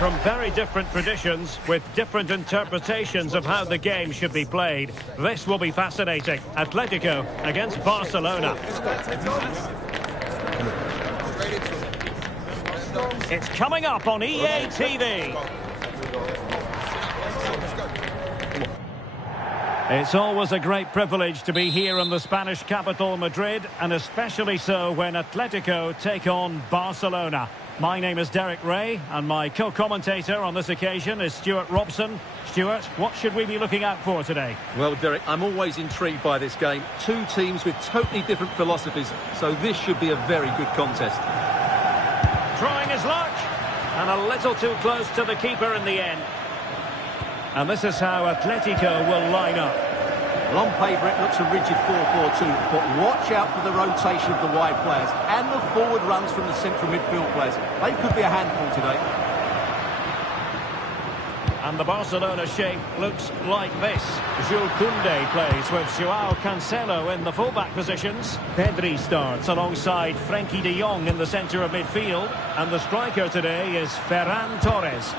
From very different traditions, with different interpretations of how the game should be played. This will be fascinating. Atletico against Barcelona. It's coming up on EA TV. It's always a great privilege to be here in the Spanish capital, Madrid, and especially so when Atletico take on Barcelona. My name is Derek Ray, and my co-commentator on this occasion is Stuart Robson. Stuart, what should we be looking out for today? Well, Derek, I'm always intrigued by this game. Two teams with totally different philosophies, so this should be a very good contest. Trying his luck, and a little too close to the keeper in the end. And this is how Atletico will line up. Well, on paper, it looks a rigid 4-4-2, but watch out for the rotation of the wide players and the forward runs from the central midfield players. They could be a handful today. And the Barcelona shape looks like this. Jules Koundé plays with Joao Cancelo in the fullback positions. Pedri starts alongside Frenkie de Jong in the centre of midfield. And the striker today is Ferran Torres.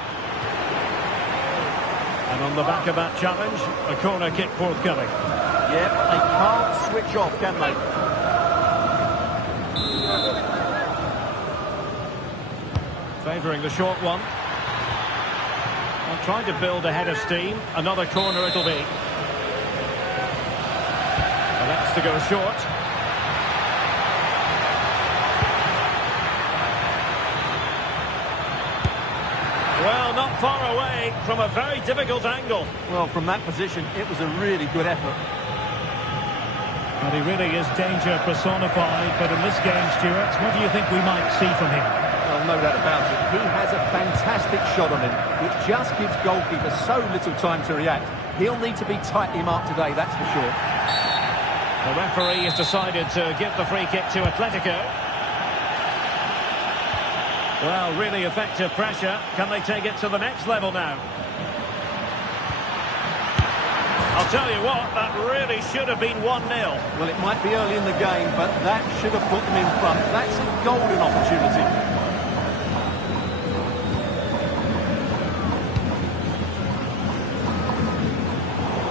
And on the back of that challenge, a corner kick forthcoming. Yeah, but they can't switch off, can they? Favouring the short one. Trying to build a head of steam. Another corner it'll be. And that's to go short. Well, not far away from a very difficult angle. Well, from that position, it was a really good effort. And he really is danger personified, but in this game, Stuart, what do you think we might see from him? Well, no doubt about it. He has a fantastic shot on him, which just gives goalkeepers so little time to react. He'll need to be tightly marked today, that's for sure. The referee has decided to give the free kick to Atletico. Well, really effective pressure. Can they take it to the next level now? I'll tell you what, that really should have been 1-0. Well, it might be early in the game, but that should have put them in front. That's a golden opportunity.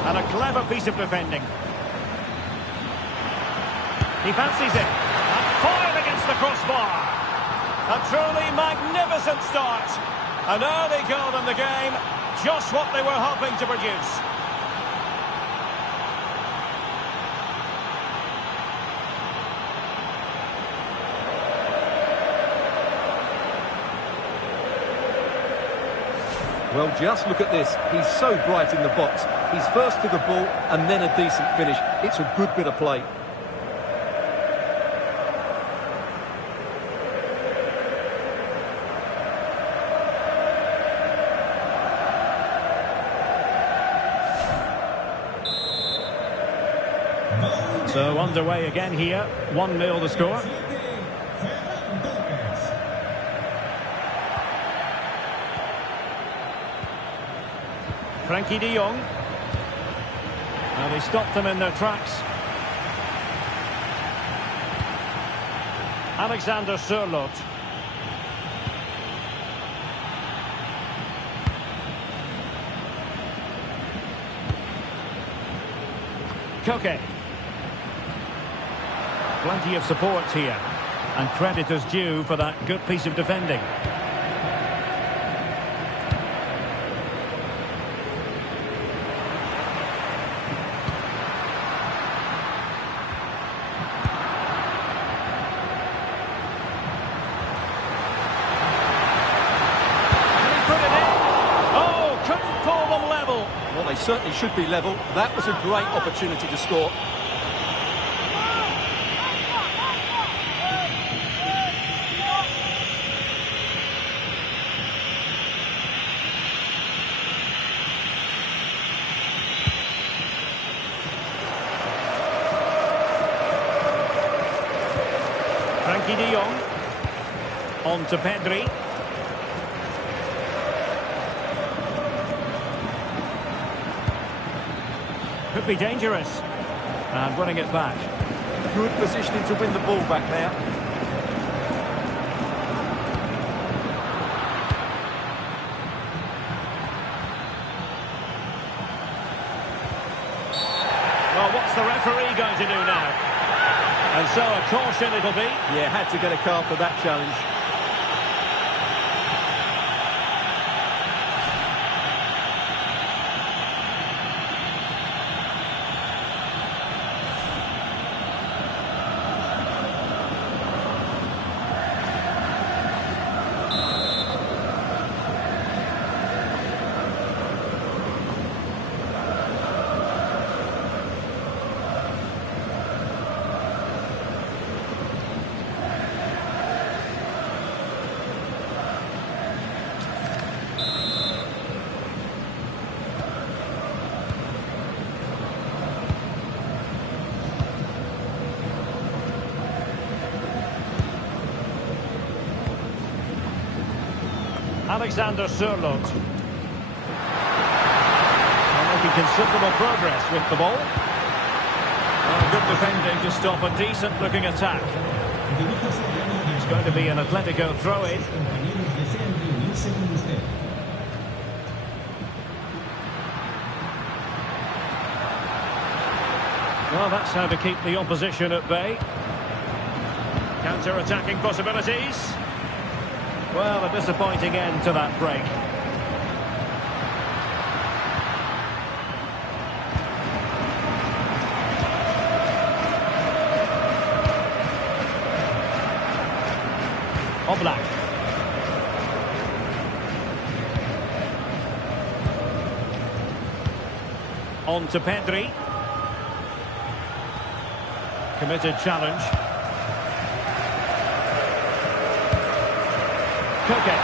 And a clever piece of defending. He fancies it. And fired against the crossbar. A truly magnificent start. An early goal in the game. Just what they were hoping to produce. Well, just look at this. He's so bright in the box. He's first to the ball and then a decent finish. It's a good bit of play. So underway again here. 1-0 the score. Frenkie de Jong. And they stopped them in their tracks. Alexander Sørloth. Koke. Plenty of support here. And credit is due for that good piece of defending. Well, they certainly should be level. That was a great opportunity to score. Frenkie de Jong. On to Pedri. Could be dangerous. And winning it back. Good positioning to win the ball back there. Oh, what's the referee going to do now? And so a caution it'll be. Yeah, had to get a card for that challenge. Alexander Sørloth. Making considerable progress with the ball. Oh, good defending to stop a decent-looking attack. It's going to be an Atletico throw-in. Well, that's how to keep the opposition at bay. Counter-attacking possibilities. Well, a disappointing end to that break. Oblak. On to Pedri. Committed challenge. Koke.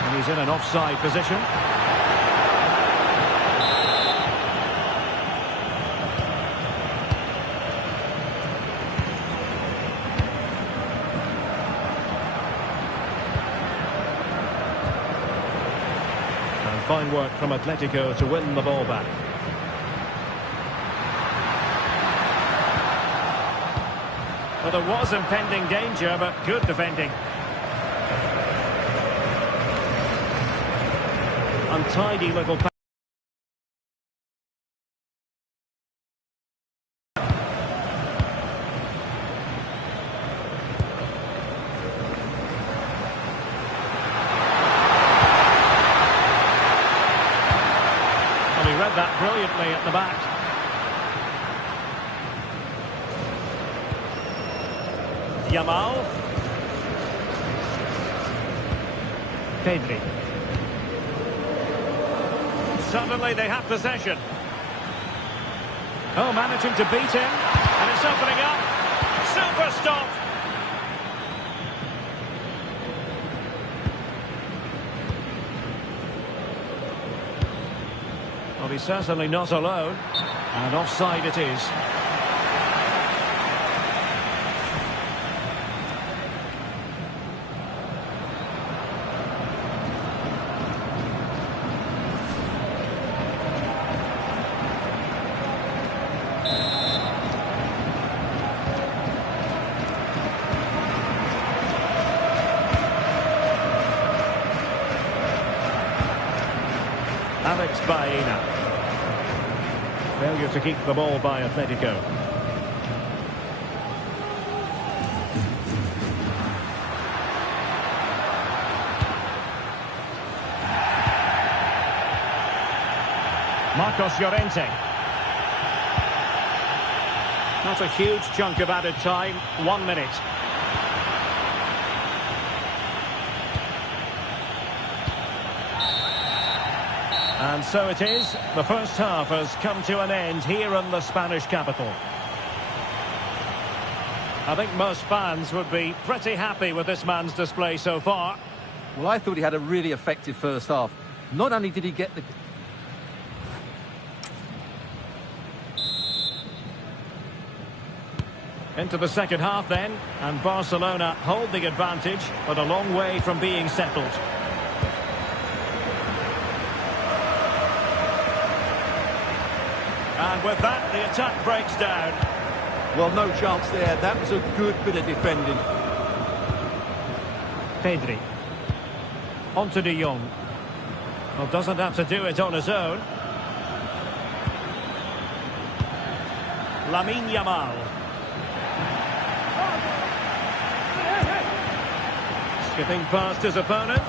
And he's in an offside position. And fine work from Atletico to win the ball back. Well, there was impending danger, but good defending. Untidy little pass. Well, he read that brilliantly at the back. Yamal. Pedri. Suddenly they have possession. Oh, managing to beat him. And it's opening up. Super stop. Well, he's certainly not alone. And offside it is. Alex Baena. Failure to keep the ball by Atletico. Marcos Llorente. Not a huge chunk of added time. 1 minute. And so it is. The first half has come to an end here in the Spanish capital. I think most fans would be pretty happy with this man's display so far. Well, I thought he had a really effective first half. Not only did he get the... Into the second half then, and Barcelona hold the advantage, but a long way from being settled. And with that, the attack breaks down. Well, no chance there. That was a good bit of defending. Pedri. On to De Jong. Well, doesn't have to do it on his own. Lamine Yamal. Skipping past his opponent.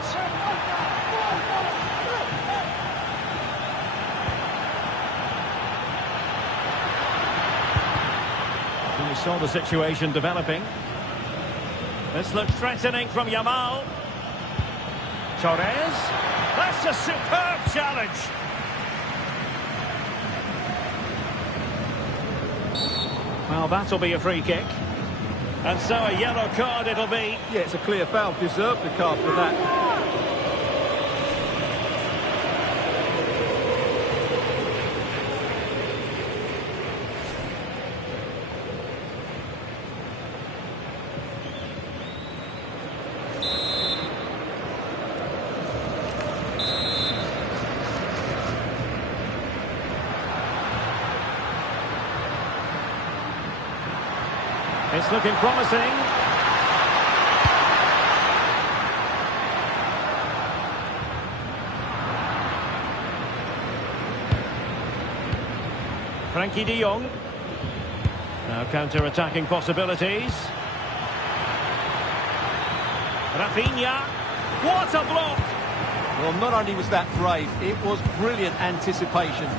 We saw the situation developing. This looks threatening from Yamal. Torres. That's a superb challenge. Well, that'll be a free kick. And so a yellow card it'll be. Yeah, it's a clear foul. Deserved the card for that. It's looking promising. Frankie de Jong. Now counter-attacking possibilities. Rafinha. What a block! Well, not only was that brave, it was brilliant anticipation.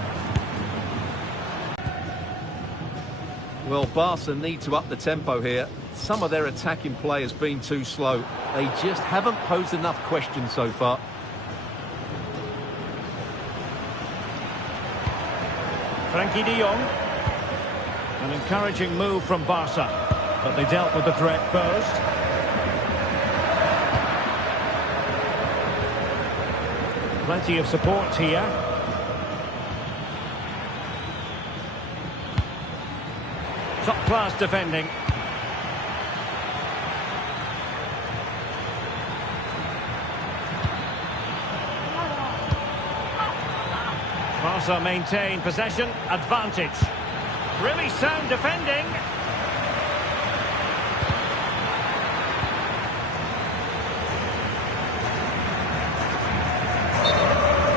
Well, Barca need to up the tempo here. Some of their attacking play has been too slow. They just haven't posed enough questions so far. Frankie de Jong. An encouraging move from Barca, but they dealt with the threat posed. Plenty of support here. Top-class defending. Barca maintain possession, advantage. Really sound defending.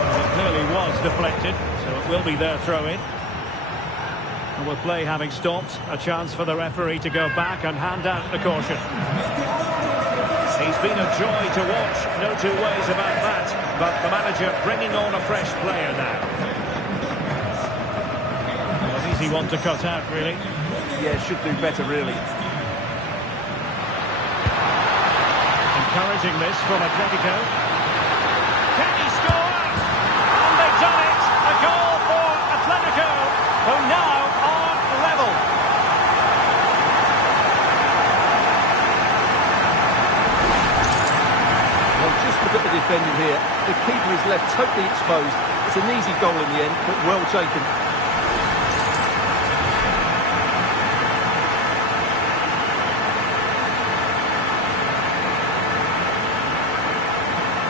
Well, it clearly was deflected, so it will be their throw-in. And with play having stopped, a chance for the referee to go back and hand out the caution. He's been a joy to watch, no two ways about that. But the manager bringing on a fresh player now. Well, an easy one to cut out, really. Yeah, should do better, really. Encouraging this from Atletico. Can he score? And they've done it! A goal for Atletico, who now are level. Well, just look at the defending here. The keeper is left totally exposed. It's an easy goal in the end, but well taken.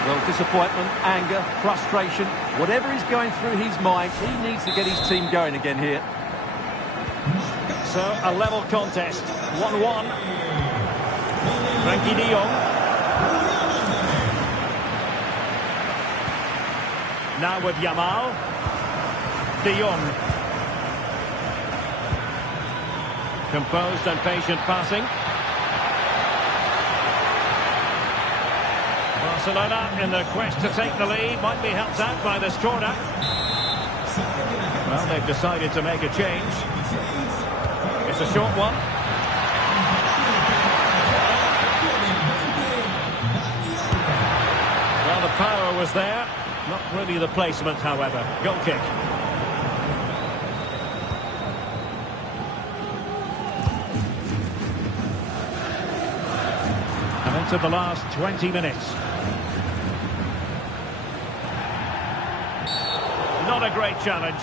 Well, disappointment, anger, frustration, whatever is going through his mind, he needs to get his team going again here. So, a level contest, 1-1. Frankie de Jong. Now with Yamal. De Jong. Composed and patient passing. Barcelona in their quest to take the lead, might be helped out by this corner. Well, they've decided to make a change. It's a short one. Well, the power was there. Not really the placement, however. Goal kick. And into the last 20 minutes. Not a great challenge.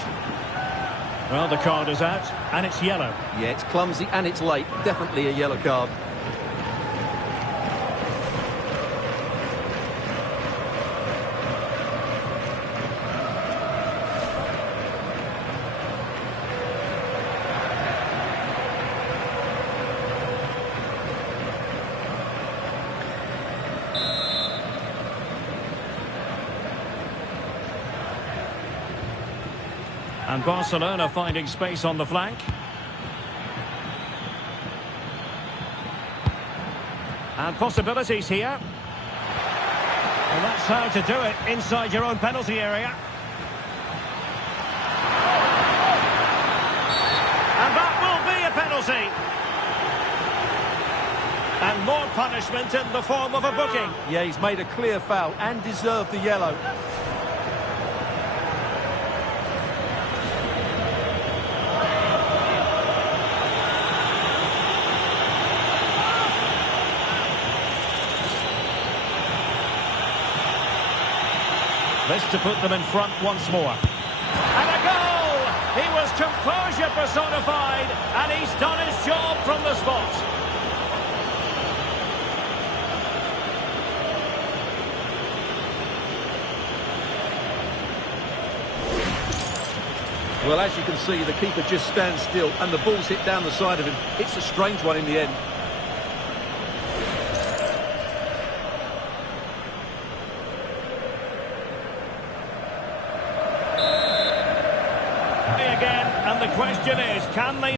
Well, the card is out, and it's yellow. Yeah, it's clumsy and it's late. Definitely a yellow card. And Barcelona finding space on the flank. And possibilities here. Well, that's how to do it inside your own penalty area. And that will be a penalty. And more punishment in the form of a booking. Yeah, he's made a clear foul and deserved the yellow. This to put them in front once more. And a goal! He was composure personified, and he's done his job from the spot. Well, as you can see, the keeper just stands still, and the ball's hit down the side of him. It's a strange one in the end. Again, and the question is, can they